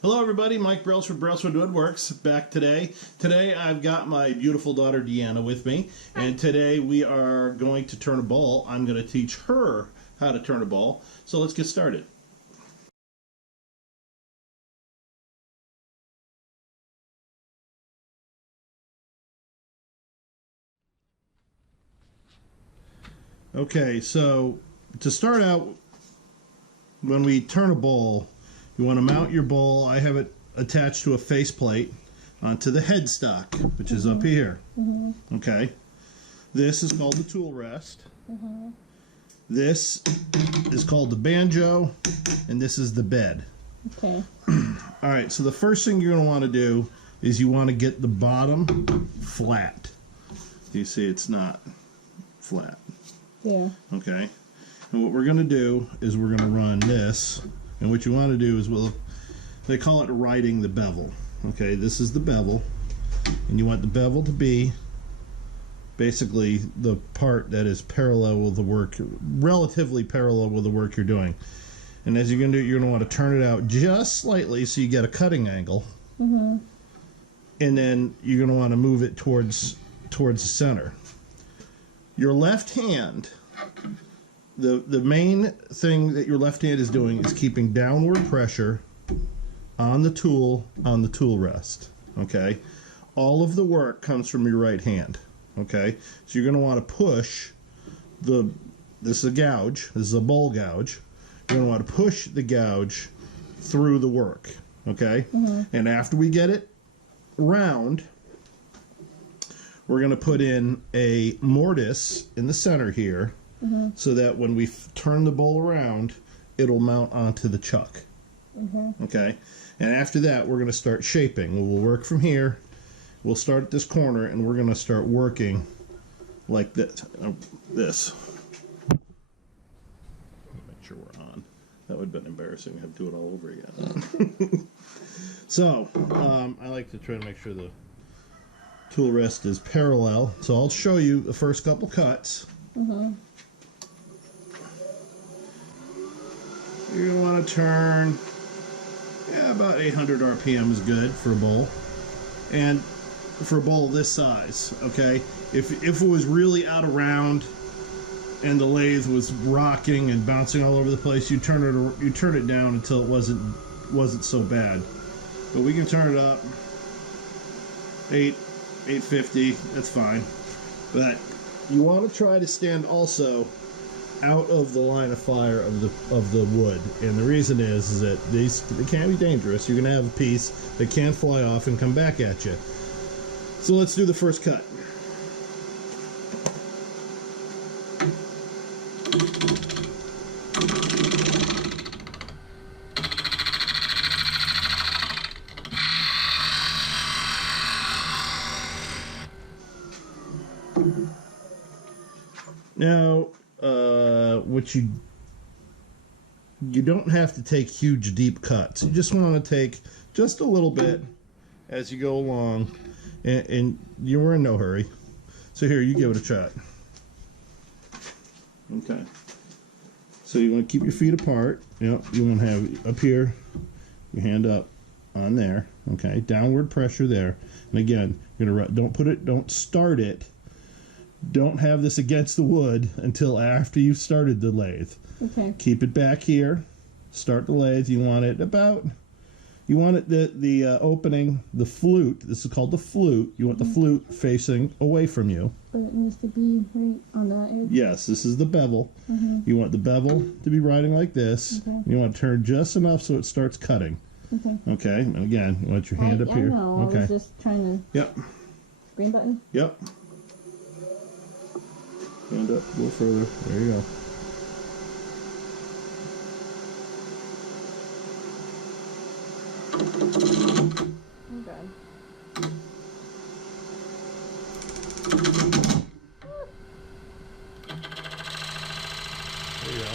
Hello everybody, Mike Brailsford, Brailsford Woodworks, back today. Today I've got my beautiful daughter Deanna with me, and today we are going to turn a bowl. I'm going to teach her how to turn a bowl, so let's get started. Okay, so to start out, when we turn a bowl, you want to mount your bowl. I have it attached to a faceplate onto the headstock, which is up here. Okay, this is called the tool rest. This is called the banjo, and this is the bed. Okay. All right, so the first thing you're going to want to do is you want to get the bottom flat. You see it's not flat. Yeah. Okay, and what we're going to do is we're going to run this, and what you want to do is, well, they call it riding the bevel. Okay, this is the bevel, and you want the bevel to be basically the part that is parallel with the work, relatively parallel with the work you're doing. And as you're going to do, you're going to want to turn it out just slightly so you get a cutting angle. And then you're going to want to move it towards the center. Your left hand, the main thing that your left hand is doing is keeping downward pressure on the tool rest. Okay, all of the work comes from your right hand. Okay, so you're going to want to push this is a gouge, this is a bowl gouge. You're going to want to push the gouge through the work. Okay, and after we get it round, we're going to put in a mortise in the center here, so that when we turn the bowl around, it'll mount onto the chuck. Okay, and after that, we're going to start shaping. We'll work from here. We'll start at this corner, and we're going to start working like this. Make sure we're on. That would have been embarrassing to have to do it all over again. So, I like to try to make sure the tool rest is parallel. So I'll show you the first couple cuts. You want to turn, about 800 RPM is good for a bowl. And for a bowl this size, okay? If it was really out of round and the lathe was rocking and bouncing all over the place, you turn it down until it wasn't so bad. But we can turn it up 850, that's fine. But you want to try to stand also out of the line of fire of the wood, and the reason is that they can be dangerous. You're going to have a piece that can fly off and come back at you. So let's do the first cut. Now, what you don't have to take huge deep cuts. You just want to take just a little bit as you go along, and you're in no hurry. So here, you give it a shot. Okay. So you want to keep your feet apart. Yep. You want to have up here, your hand up on there. Okay. Downward pressure there. And again, you're gonna don't start it. Don't have this against the wood until after you've started the lathe. Okay. Keep it back here. Start the lathe. You want it the opening, the flute. This is called the flute. You want the flute facing away from you. But it needs to be right on that edge. Yes, this is the bevel. You want the bevel to be riding like this. Okay. You want to turn just enough so it starts cutting. Okay. Okay. And again, you want your hand up here. I know. Okay. I was just trying to. Yep. Green button. Yep. Hand up a little further. There you go. Okay. There you go.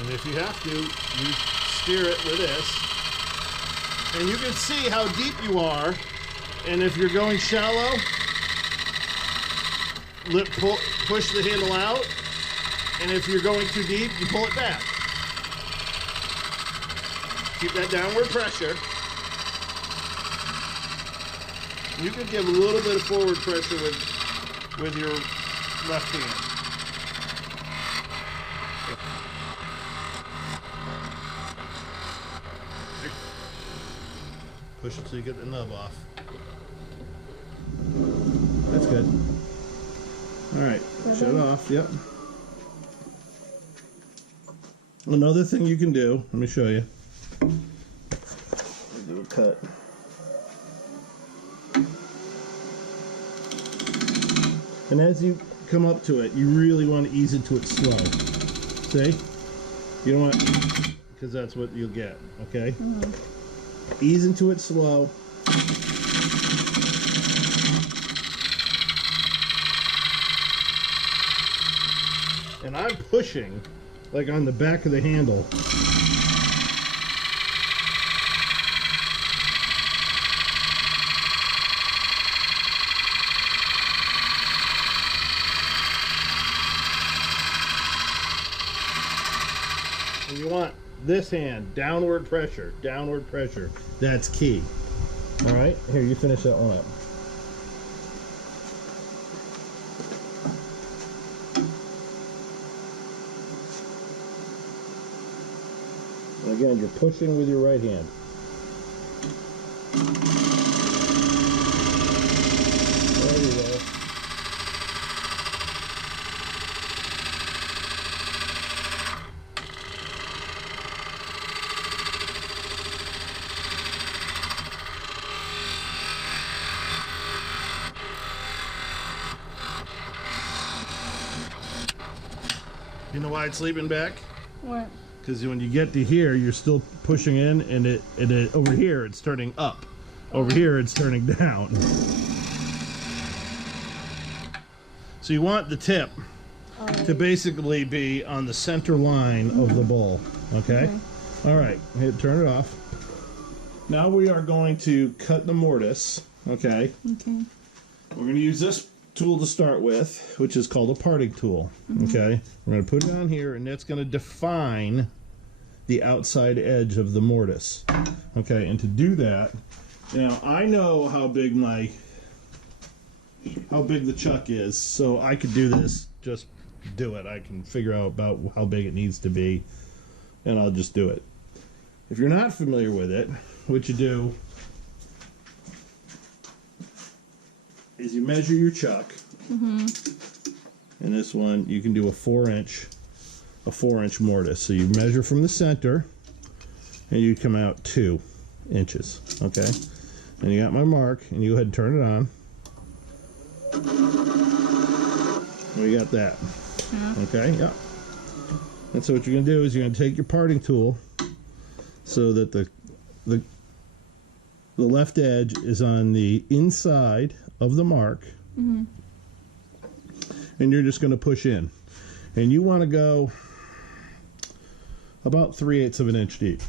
And if you have to, you steer it with this. And you can see how deep you are. And if you're going shallow, push the handle out, and if you're going too deep, you pull it back. Keep that downward pressure. You can give a little bit of forward pressure with your left hand. Push it so you get the nub off. That's good. Alright, shut it off, yep. Another thing you can do, let me show you. Do a cut. And as you come up to it, you really want to ease into it slow. See? You don't want, because that's what you'll get, okay? Mm-hmm. Ease into it slow. And I'm pushing like on the back of the handle. And you want this hand, downward pressure, downward pressure. That's key. All right, here, you finish that one up. And again, you're pushing with your right hand. There you go. You know why it's leaping back? What? Because when you get to here, you're still pushing in, and it over here it's turning up. Over here it's turning down. So you want the tip to basically be on the center line of the bowl. Okay? All right. Hit turn it off. Now we are going to cut the mortise. Okay. Okay. We're going to use this tool to start with, which is called a parting tool. Okay, we're going to put it on here, and that's going to define the outside edge of the mortise. Okay, and to do that, now I know how big the chuck is, so I could do this. Just do it. I can figure out about how big it needs to be, and I'll just do it. If you're not familiar with it, what you do is you measure your chuck, and this one you can do a 4-inch mortise. So you measure from the center, and you come out 2 inches. Okay, and you got my mark, and you go ahead and turn it on. We got that. Okay, yeah. And so what you're gonna do is you're gonna take your parting tool, so that the left edge is on the inside of the mark, and you're just going to push in, and you want to go about 3/8 of an inch deep.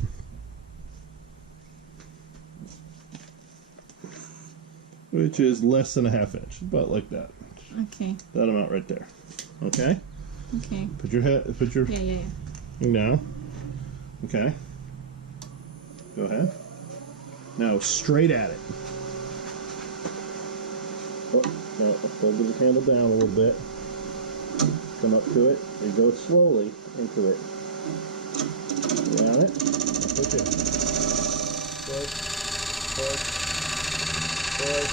Which is less than a 1/2 inch, about like that. Okay. That amount right there. Okay. Okay. Put your head. Put your Yeah. thing down. Okay. Go ahead. Now straight at it. Oh, now fold the handle down a little bit. Come up to it and go slowly into it. Around it. Push it. Push. Push. Push.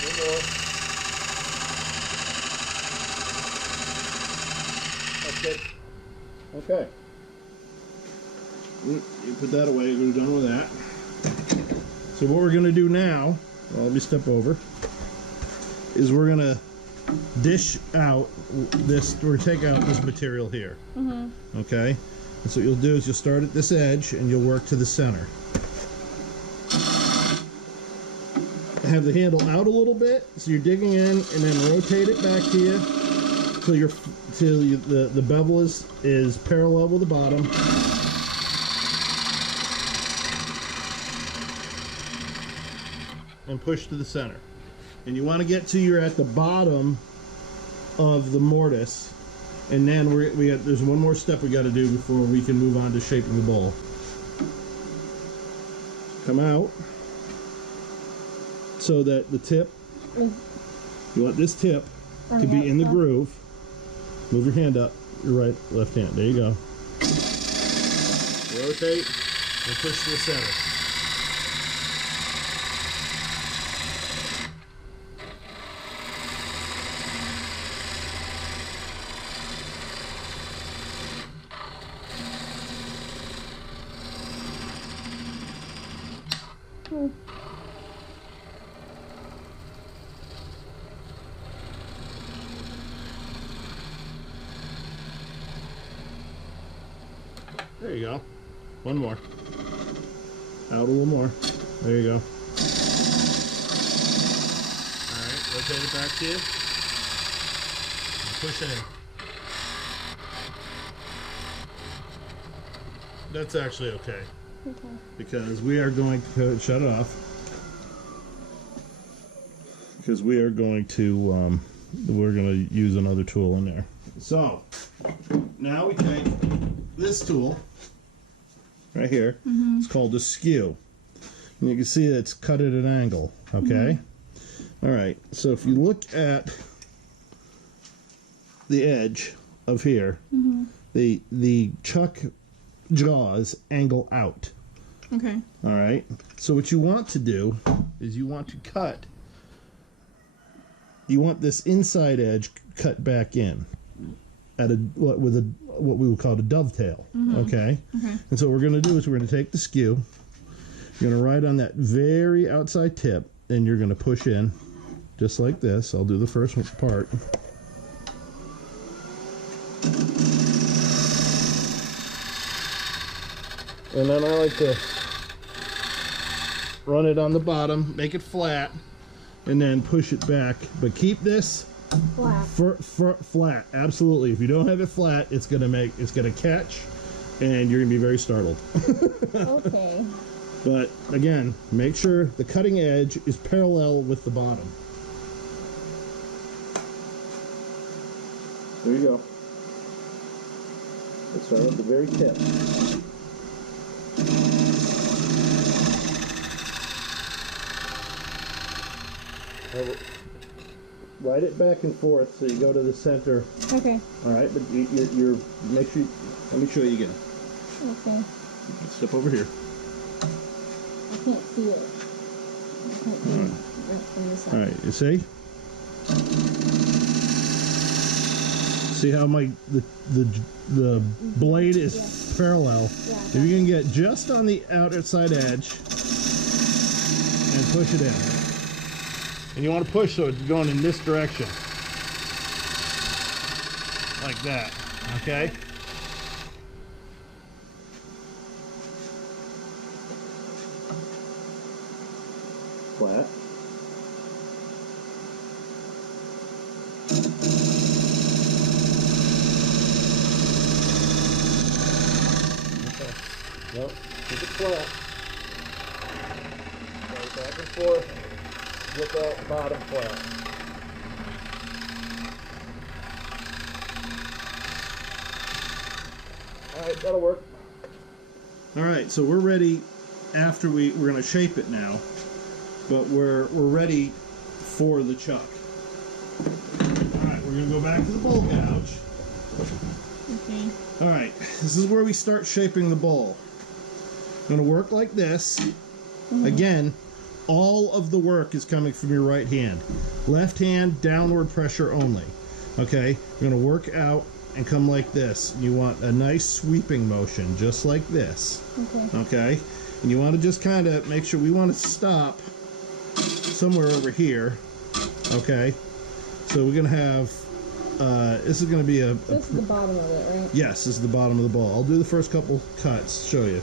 There you go. That's it. Okay. You put that away, we're done with that. So what we're going to do now, well, let me step over, is we're going to dish out this, or take out this material here. Okay? And so what you'll do is you'll start at this edge and you'll work to the center. Have the handle out a little bit, so you're digging in, and then rotate it back to you till the bevel is parallel with the bottom. And push to the center. And you want to get to you're at the bottom of the mortise, and then there's one more step we got to do before we can move on to shaping the bowl. Come out so that the tip, you want this tip to be in the groove. Move your hand up, your right, left hand. There you go. Rotate and push to the center. There you go. One more. Out a little more. There you go. Alright, rotate it back to you. And push it in. That's actually okay. Okay. Because we are going to shut it off. Because we are going to we're going to use another tool in there. So now we take this tool right here. It's called a skew, and you can see that it's cut at an angle. Okay. All right. So if you look at the edge of here, the chuck jaws angle out. Okay. All right. So what you want to do is you want to cut. You want this inside edge cut back in at what we would call a dovetail. Okay. And so what we're going to do is we're going to take the skew. You're going to ride on that very outside tip, and you're going to push in just like this. I'll do the first part. And then I like to run it on the bottom, make it flat, and then push it back. But keep this Flat. Flat. Absolutely. If you don't have it flat, it's gonna catch, and you're gonna be very startled. Okay. But again, make sure the cutting edge is parallel with the bottom. There you go. Let's start at the very tip. Ride it back and forth so you go to the center. Okay. All right, but you're make sure. Let me show you again. Okay. Step over here. I can't see it. I can't see it right from the side. All right, you see? See how the blade is parallel? Yeah. If you can get just on the outside edge and push it in. And you want to push so it's going in this direction. Like that. Okay? Flat. Okay. Nope. Keep it flat. Go back and forth. Get that bottom flat. Alright, that'll work. Alright, so we're ready after we're going to shape it now, but we're ready for the chuck. Alright, we're going to go back to the bowl gouge. Okay. Alright, this is where we start shaping the bowl. I'm going to work like this. Again, all of the work is coming from your right hand. Left hand, downward pressure only. Okay? You're going to work out and come like this. You want a nice sweeping motion, just like this. Okay. Okay? And you want to just kind of make sure we want to stop somewhere over here. Okay? So we're going to have, this is going to be a... This is the bottom of it, right? Yes, this is the bottom of the bowl. I'll do the first couple cuts, show you.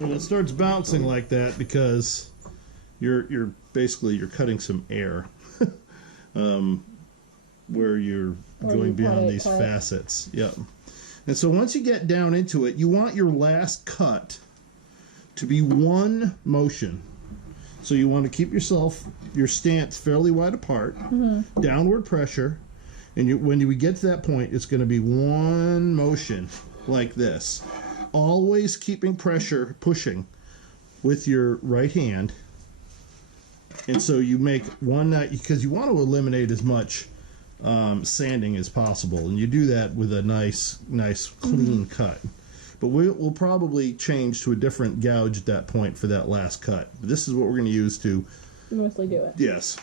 And it starts bouncing like that because you're basically cutting some air where you're going beyond these facets. Yep. And so once you get down into it, you want your last cut to be one motion. So you want to keep your stance fairly wide apart, downward pressure, and when we get to that point, it's going to be one motion like this. Always keeping pressure, pushing with your right hand. And so you make one, because you want to eliminate as much sanding as possible, and you do that with a nice clean cut. But we'll probably change to a different gouge at that point for that last cut. This is what we're going to use to mostly do it. Yes.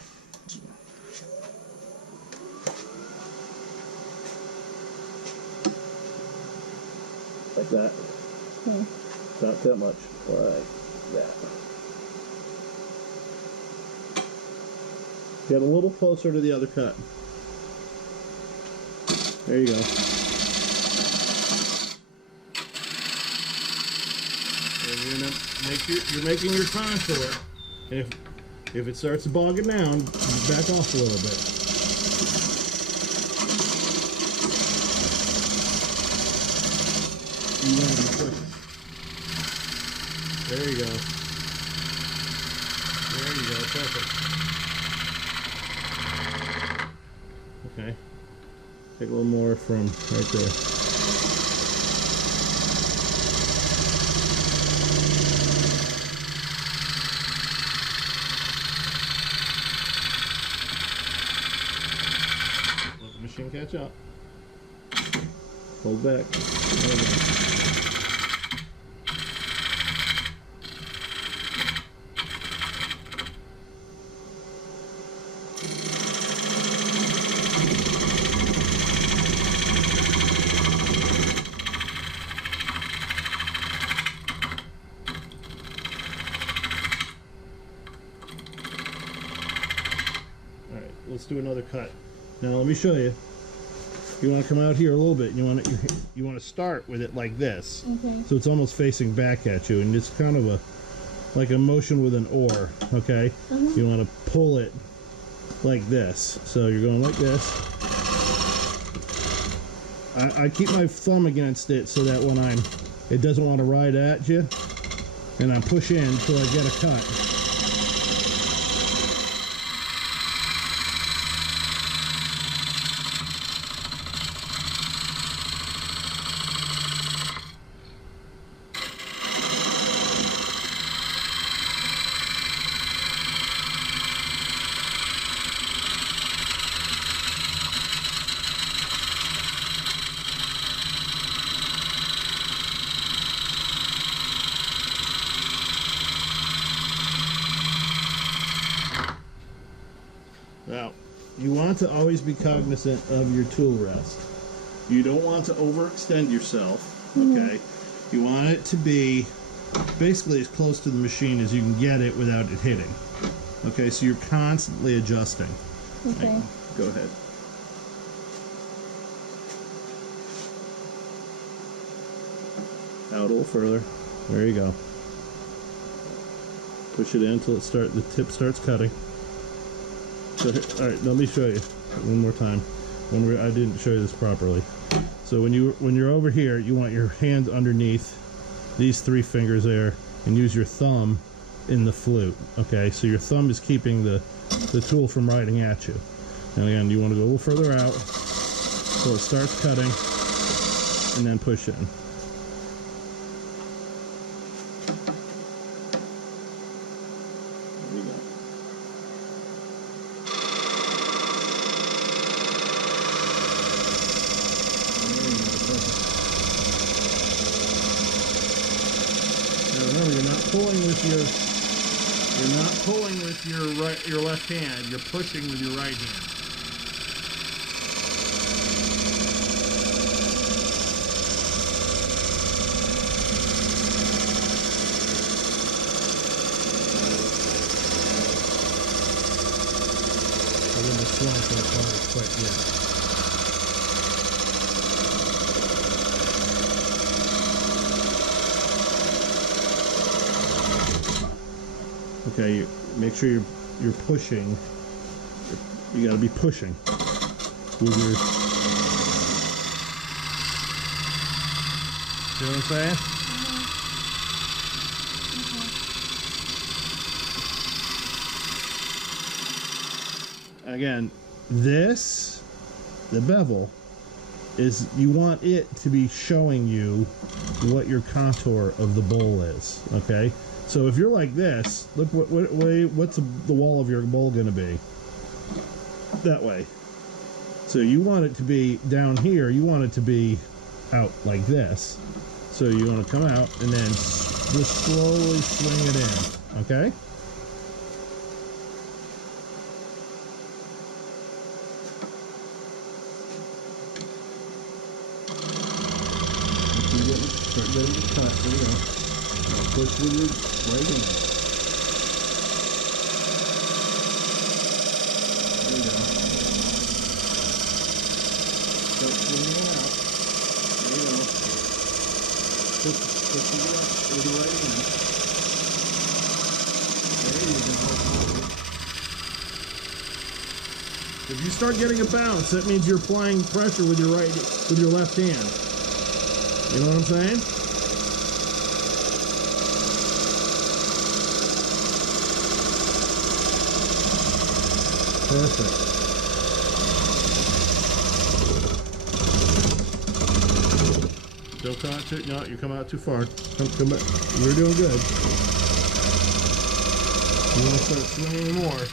Like that. Yeah. Not that much. Like that. Get a little closer to the other cut. There you go. And you're making your contour. And if it starts bogging down, back off a little bit. You want to be pushing. There you go. There you go. Perfect. Okay. Take a little more from right there. Let the machine catch up. Hold back. Hold back. Let's do another cut. Now let me show you. You want to come out here a little bit. You want to start with it like this. Okay. So it's almost facing back at you, and it's kind of like a motion with an oar. Okay. You want to pull it like this. So you're going like this. I keep my thumb against it so that when it doesn't want to ride at you, and I push in until I get a cut. Now, you want to always be cognizant of your tool rest. You don't want to overextend yourself, okay? You want it to be basically as close to the machine as you can get it without it hitting. Okay, so you're constantly adjusting. Okay. Go ahead. Out a little further. There you go. Push it in until the tip starts cutting. So, all right, let me show you one more time. I didn't show you this properly. So when you're over here, you want your hands underneath these three fingers there, and use your thumb in the flute. Okay, so your thumb is keeping the tool from riding at you. And again, you want to go a little further out so it starts cutting, and then push in. Remember, you're not pulling with your left hand. You're pushing with your right hand. I wouldn't have swung so far quite yet. Okay, make sure you're pushing. You got to be pushing with your. See what I'm saying? Again, the bevel, is you want it to be showing you what your contour of the bowl is. Okay, so if you're like this, look what's the wall of your bowl going to be? That way. So you want it to be down here. You want it to be out like this. So you want to come out and then just slowly swing it in. Okay. Start getting the cut. There you go. Now push with your right hand. There you go. Start swinging it out. There you go. Push with your right hand. There you go. If you start getting a bounce, that means you're applying pressure with your left hand. You know what I'm saying? Perfect. Don't come out too. No, you come out too far. Come back. You're doing good. You want to start swinging more.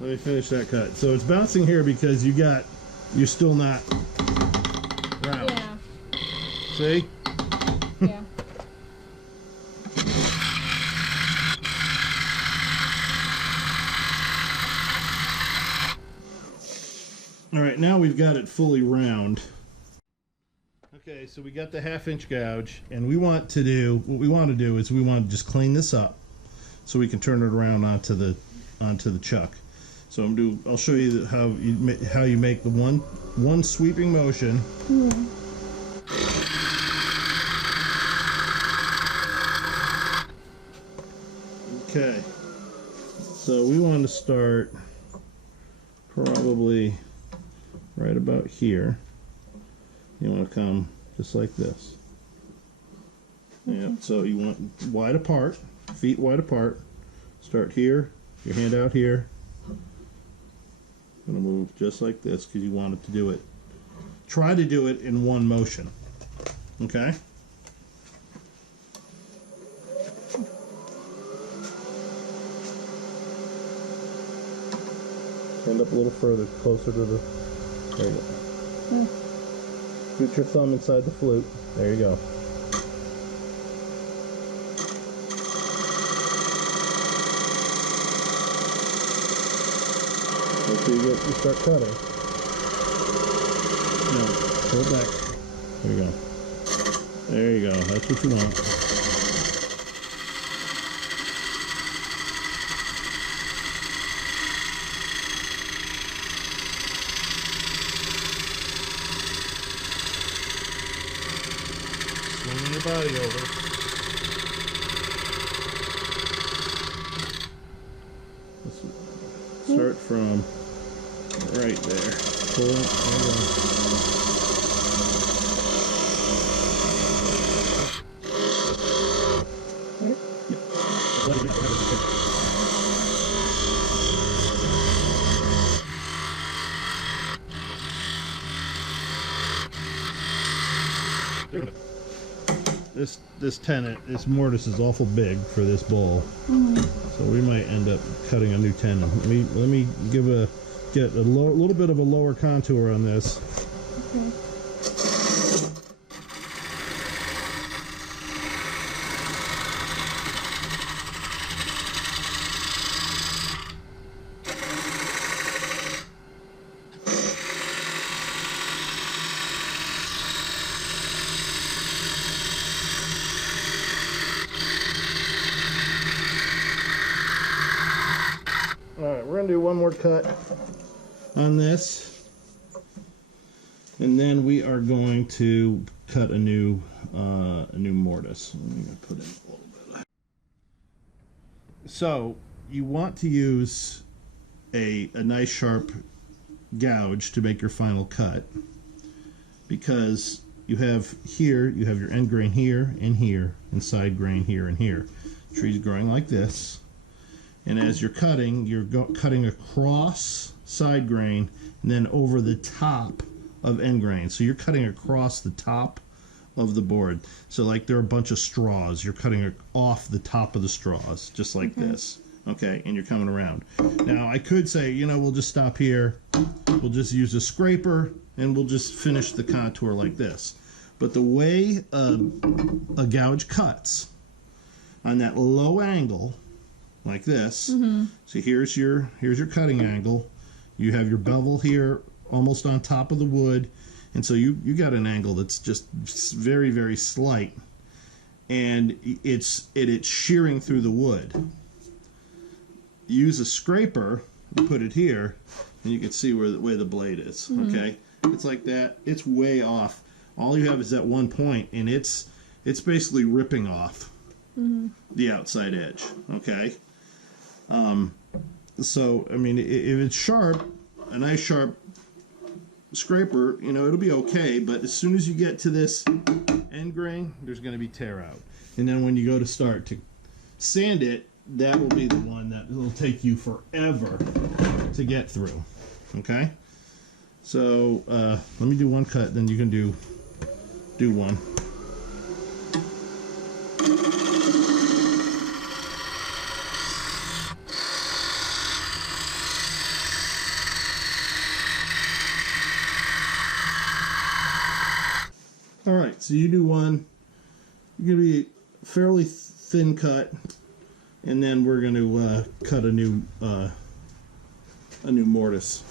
Let me finish that cut. So it's bouncing here because you're still not round. Yeah. See? Yeah. All right, now we've got it fully round. Okay, so we got the 1/2 inch gouge, and what we want to do is we want to just clean this up so we can turn it around onto the chuck. So I'll show you how you make the one sweeping motion. Okay, so we want to start probably right about here. You want to come just like this. Yeah, so you want wide apart, feet wide apart. Start here, your hand out here. Gonna move just like this because you want it to do it. Try to do it in one motion. Okay? Stand up a little further, closer to the. There you go. Put your thumb inside the flute. There you go. Until you start cutting. No, pull back. There you go. There you go. That's what you want. Swinging your body over. Let's start from right there. Pull. This mortise is awful big for this bowl, so we might end up cutting a new tenon. Let me get a little bit of a lower contour on this. Okay. we're gonna do one more cut on this, and then we are going to cut a new mortise. I'm gonna put in a little bit. So you want to use a nice sharp gouge to make your final cut, because you have your end grain here and here, and side grain here and here. The tree's growing like this, and as you're cutting across side grain and then over the top of end grain. So you're cutting across the top of the board. So like there are a bunch of straws, you're cutting off the top of the straws, just like this. Okay, and you're coming around. Now I could say, you know, we'll just stop here, we'll just use a scraper, and we'll just finish the contour like this. But the way a gouge cuts on that low angle, like this, so here's your cutting angle. You have your bevel here almost on top of the wood, and so you got an angle that's just very, very slight, and it's shearing through the wood. Use a scraper and put it here, and you can see where the blade is. Okay, it's like that. It's way off. All you have is that one point, and it's basically ripping off the outside edge. Okay, so I mean, if it's sharp, a nice sharp scraper, you know, it'll be okay. But as soon as you get to this end grain, there's going to be tear out, and then when you go to start to sand it, that will be the one that will take you forever to get through. Okay, so let me do one cut, then you can do one. All right, so you do one. You're gonna be a fairly thin cut, and then we're going to cut a new mortise.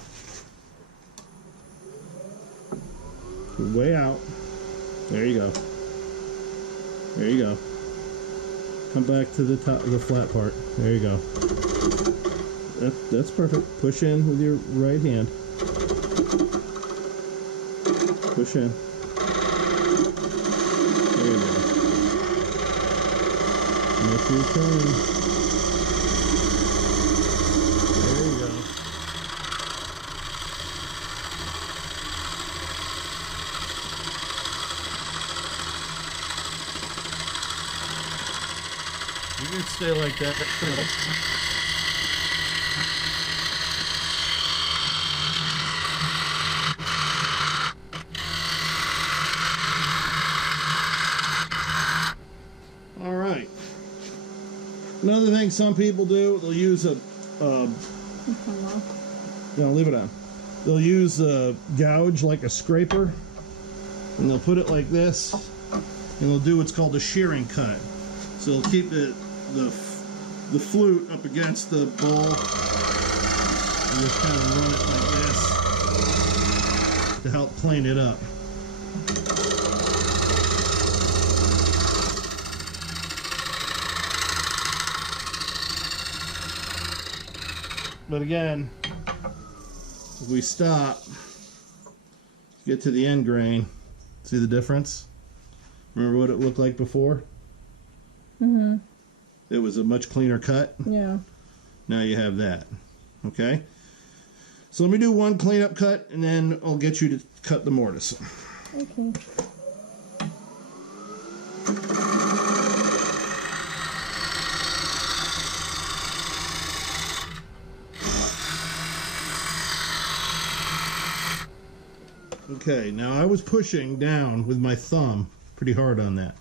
Way out. There you go. There you go. Come back to the top of the flat part. There you go. That's perfect. Push in with your right hand. Push in. There you go. Make sure you're turning. There you go. You can stay like that. All right. Another thing some people do, they'll use no, leave it on. They'll use a gouge like a scraper, and they'll put it like this, and they'll do what's called a shearing cut. So they'll keep the flute up against the bowl, and just kind of run it like this to help plane it up. But again, if we stop, get to the end grain, see the difference? Remember what it looked like before? Mm-hmm. It was a much cleaner cut. Yeah. Now you have that. Okay? So let me do one cleanup cut, and then I'll get you to cut the mortise. Okay. Okay, now I was pushing down with my thumb pretty hard on that.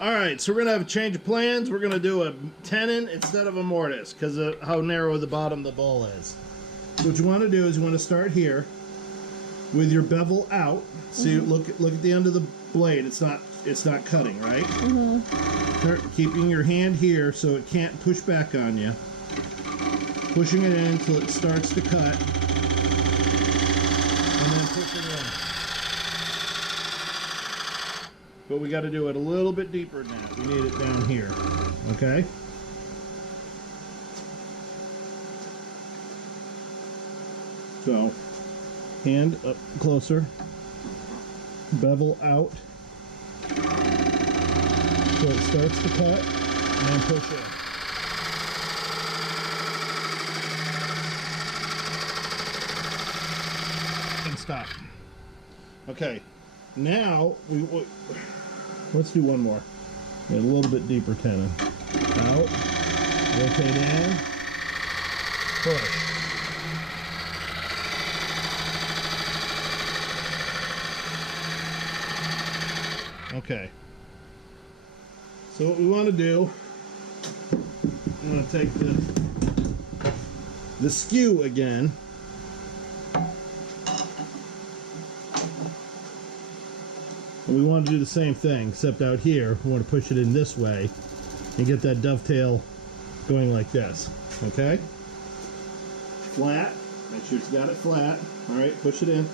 Alright, so we're going to have a change of plans. We're going to do a tenon instead of a mortise because of how narrow the bottom of the bowl is. So what you want to do is you want to start here with your bevel out. See, look at the end of the blade. It's not cutting, right? Keeping your hand here so it can't push back on you. Pushing it in until it starts to cut. Push it in. But we got to do it a little bit deeper now. We need it down here. Okay? So, hand up closer, bevel out, so it starts to cut, and then push in. And stop. Okay, now let's do one more. A little bit deeper tenon. Out, rotate in, push. Okay. So what we want to do, I'm going to take the skew again. And we want to do the same thing, except out here, we want to push it in this way and get that dovetail going like this. Okay? Flat. Make sure it's got it flat. Alright, push it in.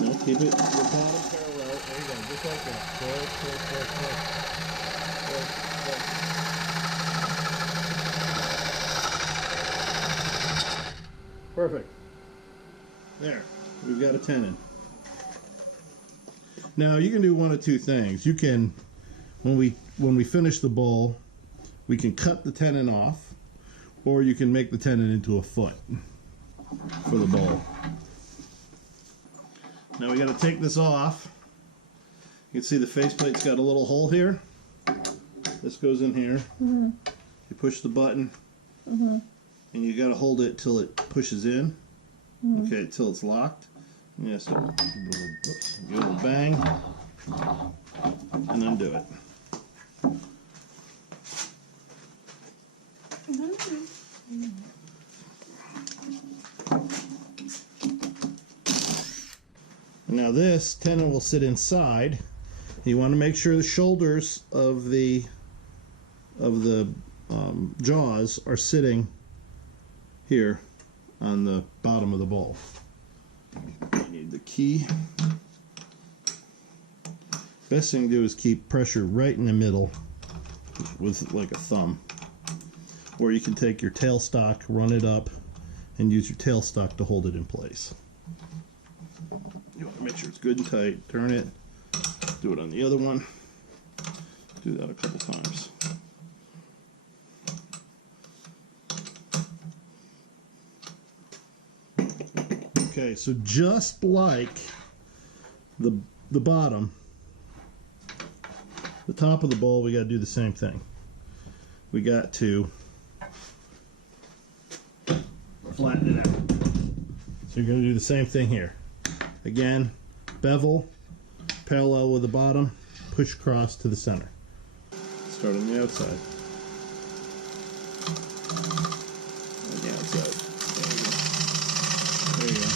No, keep it the bottom parallel. There you go, just like that. Perfect. There, we've got a tenon. Now you can do one of two things. You can, when we finish the bowl, we can cut the tenon off, or you can make the tenon into a foot for the bowl. Now we got to take this off. You can see the faceplate's got a little hole here. This goes in here. Mm-hmm. You push the button, mm-hmm. and you got to hold it till it pushes in. Mm-hmm. Okay, till it's locked. Yes, give it a little bang, and undo it. Now this tenon will sit inside. You want to make sure the shoulders of the jaws are sitting here on the bottom of the bowl. You need the key. Best thing to do is keep pressure right in the middle with like a thumb. Or you can take your tailstock, run it up, and use your tailstock to hold it in place. You want to make sure it's good and tight. Turn it. Do it on the other one. Do that a couple times. Okay, so just like the bottom, the top of the bowl, we got to do the same thing. We got to flatten it out. So you're going to do the same thing here. Again, bevel, parallel with the bottom, push across to the center. Start on the outside. On the outside. There you go. There you go.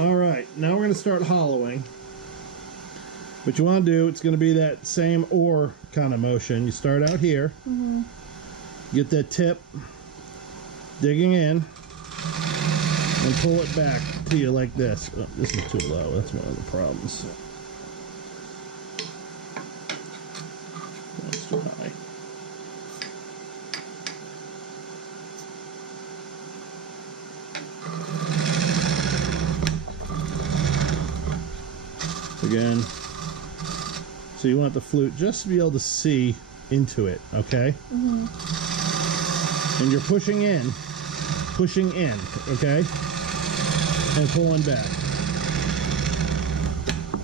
Alright, now we're going to start hollowing. What you want to do, it's going to be that same oar kind of motion. You start out here, get that tip, digging in, and pull it back to you like this. Oh, this is too low, that's one of the problems. That's too high. Again, so you want the flute just to be able to see into it, okay? And you're pushing in, okay? And pulling back.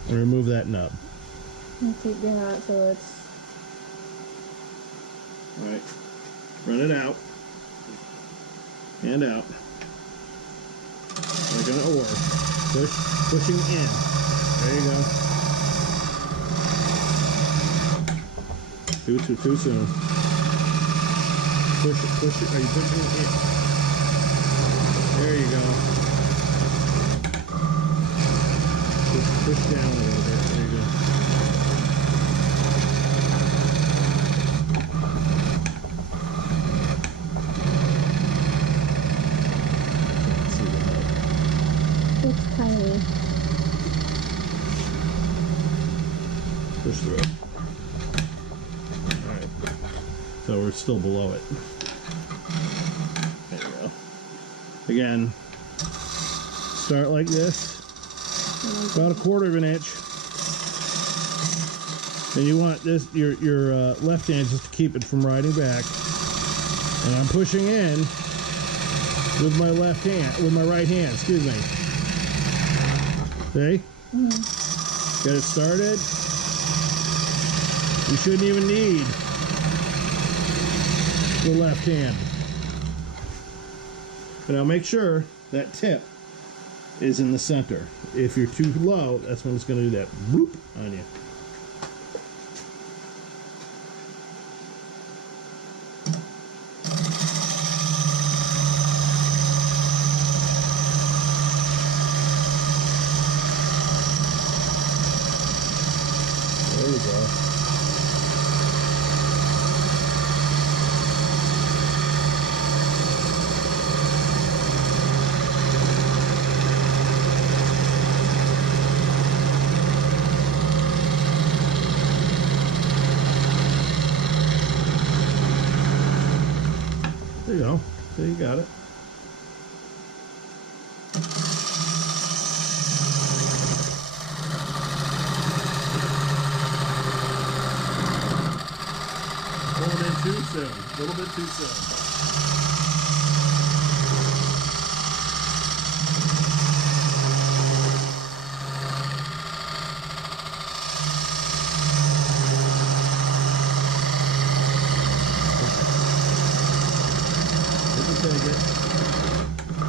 And remove that nub. And keep doing that so it's... Alright, run it out, and out. like an oar. Pushing in. There you go. Too soon. Push it. Are you pushing it in? There you go. Push down a little bit. There you go. It's tiny. Push through it. Alright. So we're still below it. There you go. Again, start like this. About 1/4 of an inch. And you want this your left hand just to keep it from riding back. And I'm pushing in with my left hand, with my right hand, excuse me. See? Get it started. You shouldn't even need the left hand. But now make sure that tip is in the center. If you're too low, that's when it's going to do that bloop on you. There you go. There you go. There you got it. Pulling in too soon. A little bit too soon. Take it.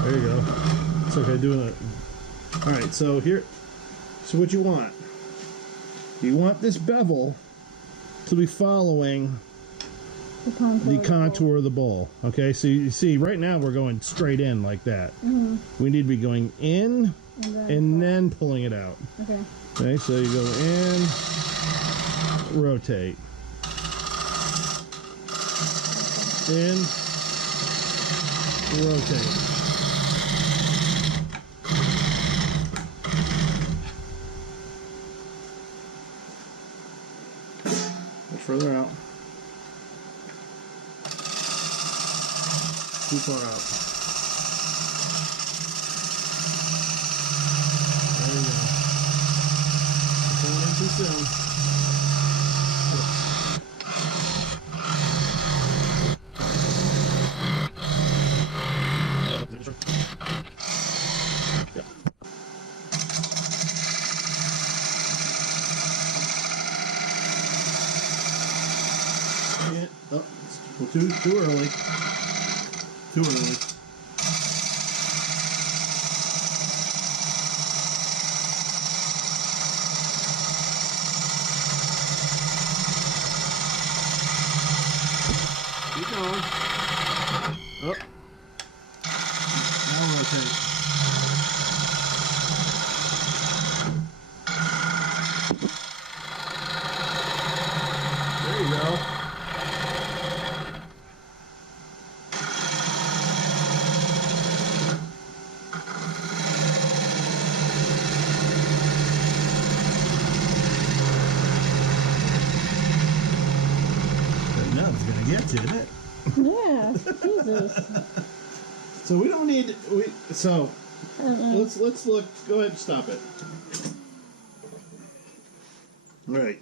There you go. It's okay doing it. Alright, so here, so what you want this bevel to be following the contour of the ball. Okay, so you see right now we're going straight in like that. We need to be going in and then pulling it out. Okay, so you go in, rotate, in, rotate. Further out. Too far out. There you go. Pulling in too soon. Oh, it's too early. Too early. Keep going. Oh. Now rotate. There you go. Get to it. Yeah, Jesus. So we don't need let's look. Go ahead and stop it. All right.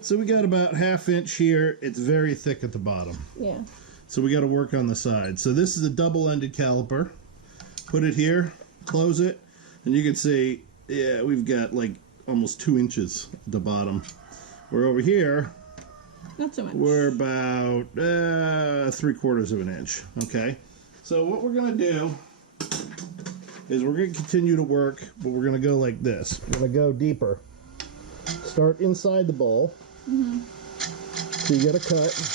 So we got about 1/2 inch here. It's very thick at the bottom. Yeah. So we got to work on the side. So this is a double-ended caliper. Put it here, close it, and you can see, yeah, we've got like almost 2 inches at the bottom. We're over here. Not so much. We're about 3/4 of an inch. Okay. So what we're gonna do is we're going to continue to work, but we're going to go like this. We're going to go deeper. Start inside the bowl. So you get a cut.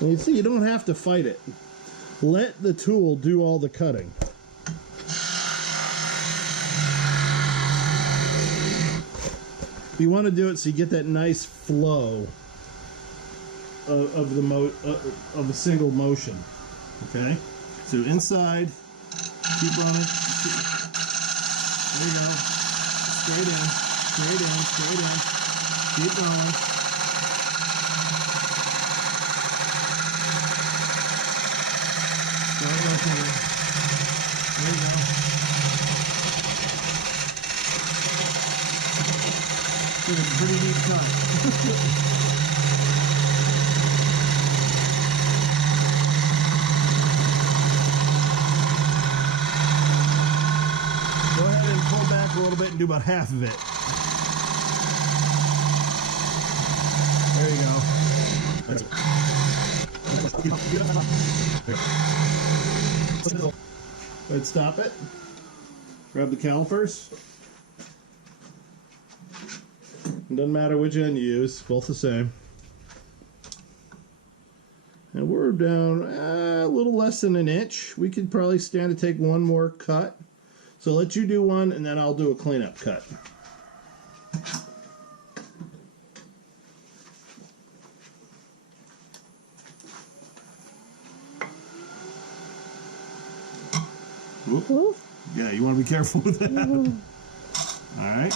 And you see, you don't have to fight it. Let the tool do all the cutting. You want to do it so you get that nice flow of a single motion. Okay? So inside, keep running. There you go. Straight in, straight in, straight in. Keep going. Start rotating. There you go. It's a pretty neat cut. Go ahead and pull back a little bit and do about half of it. There you go. Go ahead, stop it. Grab the calipers. It doesn't matter which end you use, both the same. And we're down a little less than an inch. We could probably stand to take one more cut. So let you do one, and then I'll do a cleanup cut. Whoop. Yeah, you want to be careful with that. All right.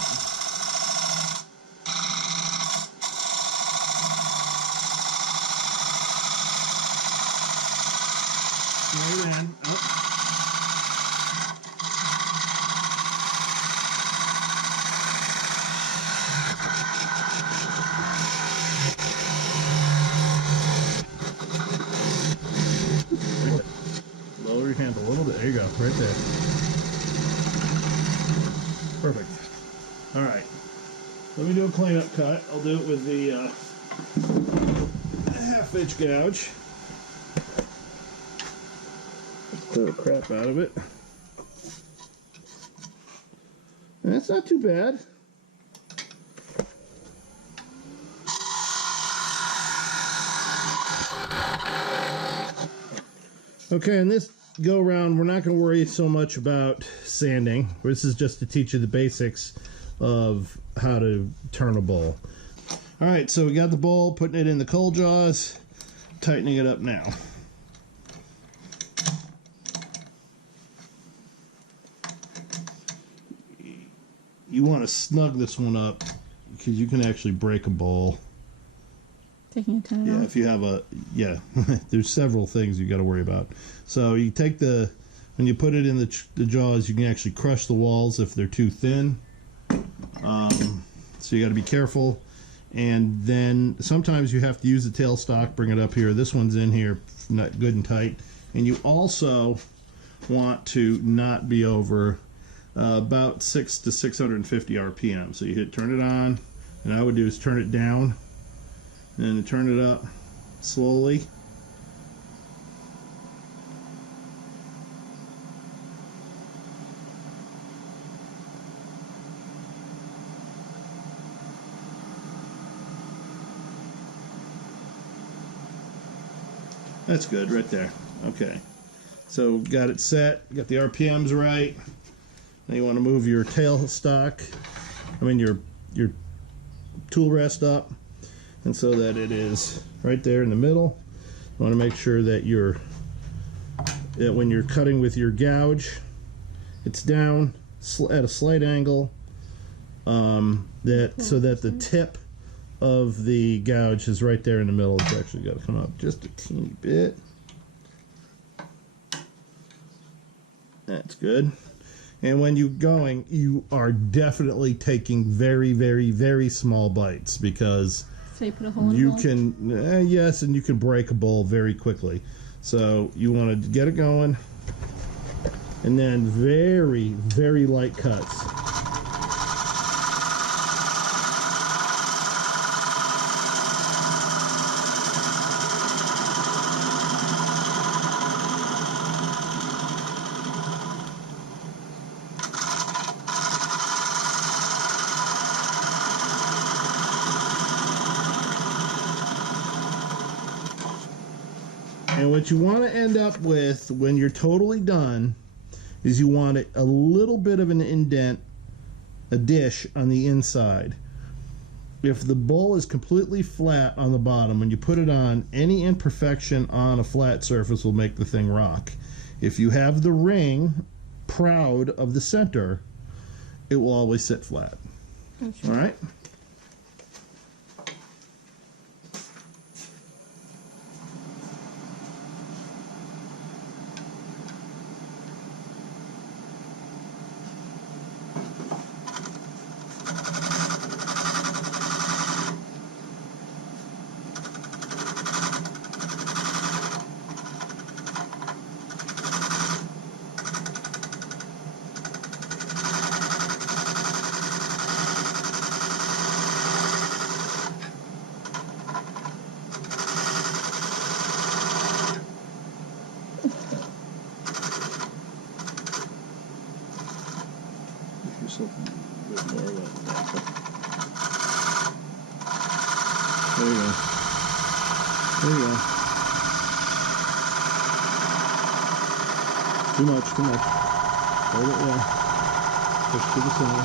Straight in. Up. Lower your hand a little bit. There you go. Right there. Perfect. All right. Let me do a cleanup cut. I'll do it with the half-inch gouge. Clear the crap out of it. And it's not too bad. Okay, in this go round, we're not going to worry so much about sanding. This is just to teach you the basics of how to turn a bowl. All right, so we got the bowl, putting it in the coal jaws, tightening it up now. You want to snug this one up because you can actually break a bowl. Taking a tenon off? Yeah, if you have a, there's several things you got to worry about. So you take when you put it in the jaws, you can actually crush the walls if they're too thin. So you got to be careful. And then sometimes you have to use the tailstock, bring it up here. This one's in here, not good and tight. And you also want to not be over about 600 to 650 RPM. So you turn it on, and I would do is turn it down, and then turn it up slowly. That's good right there. Okay. So got it set, got the RPMs right. Now you want to move your tailstock, your tool rest up, and so that it is right there in the middle. You want to make sure that when you're cutting with your gouge, it's down at a slight angle, so that the tip of the gouge is right there in the middle. It's actually got to come up just a teeny bit. That's good. And when you're going, you are definitely taking very, very, very small bites, because So you put a hole in You the bowl? can, yes, and you can break a bowl very quickly. So you want to get it going, and then very, very light cuts. And what you want to end up with when you're totally done is you want a little bit of an indent, a dish on the inside. If the bowl is completely flat on the bottom, when you put it on, any imperfection on a flat surface will make the thing rock. If you have the ring proud of the center, it will always sit flat. That's All right? Yourself a bit more of that. There you go. There you go. Too much, too much. Hold it, yeah. Push to the center.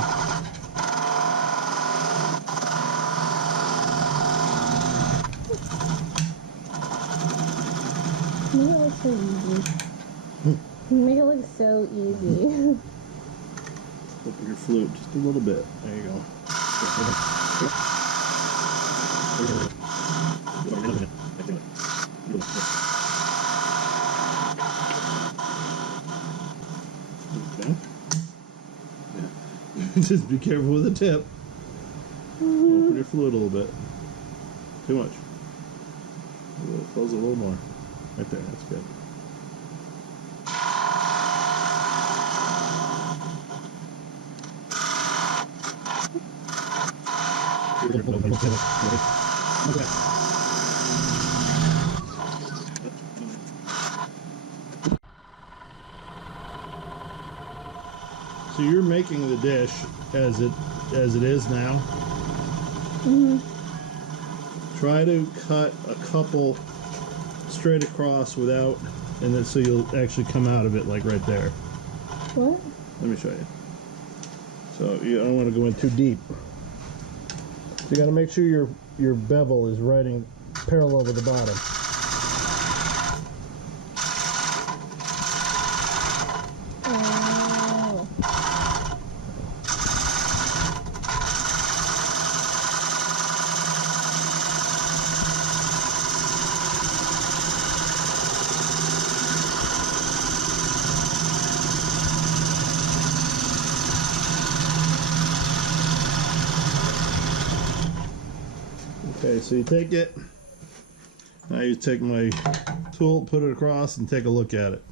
You make it look so easy. You make it look so easy. Flip your flute just a little bit. There you go. Okay. Yeah. Just be careful with the tip. Open your flute a little bit. Too much. Close it a little more. Right there. That's good. Okay. So you're making the dish as it is now. Mm-hmm. Try to cut a couple straight across without, and then so you'll actually come out of it like right there. What? Let me show you. So you don't want to go in too deep. So you got to make sure your bevel is riding parallel with the bottom. Oh. Okay, so you take it. Now you take my tool, put it across, and take a look at it.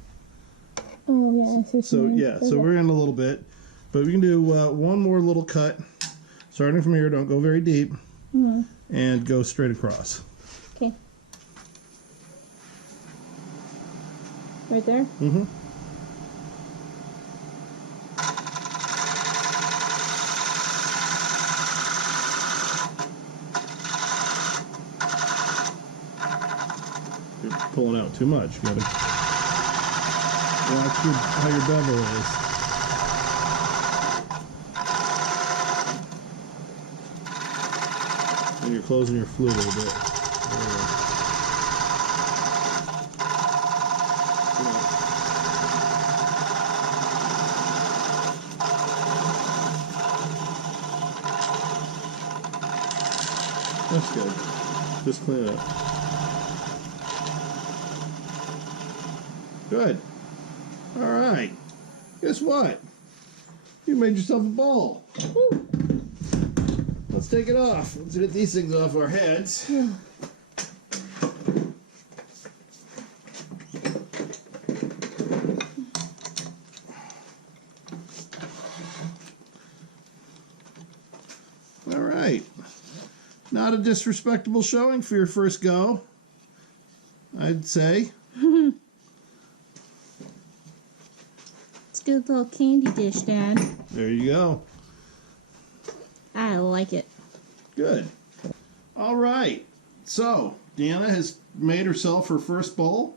Oh, yeah, I see. So yeah, so we're in a little bit, but we can do one more little cut, starting from here. Don't go very deep, and go straight across. Okay. Right there? Mm-hmm. You're pulling out too much. You gotta watch how your bevel is. And you're closing your flute a little bit. There you go. Come on. That's good. Just clean it up. Good. All right. Guess what? You made yourself a bowl. Woo. let's take it off. Let's get these things off our heads. All right. Not a disrespectable showing for your first go, I'd say. It's a good little candy dish, Dad. There you go. I like it. Good. All right. So, Deanna has made herself her first bowl.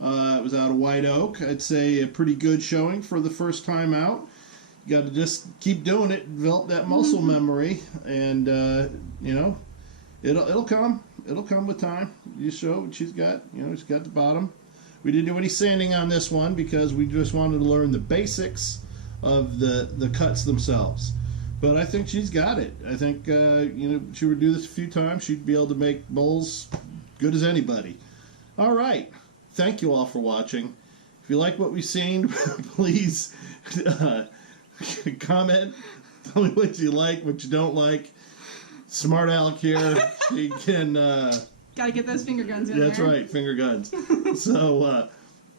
It was out of white oak. I'd say a pretty good showing for the first time out. You got to just keep doing it, develop that muscle memory, and you know, it'll come. It'll come with time. You show what she's got. You know, she's got the bottom. We didn't do any sanding on this one because we just wanted to learn the basics of the cuts themselves. But I think she's got it. I think you know, she would do this a few times. She'd be able to make bowls good as anybody. All right. Thank you all for watching. If you like what we've seen, please comment. Tell me what you like, what you don't like. Smart Alec here. He can. Gotta get those finger guns in That's there. right, finger guns. So,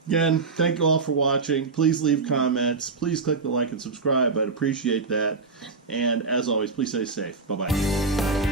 again, thank you all for watching. Please leave comments. Please click the like and subscribe. I'd appreciate that. And as always, please stay safe. Bye-bye.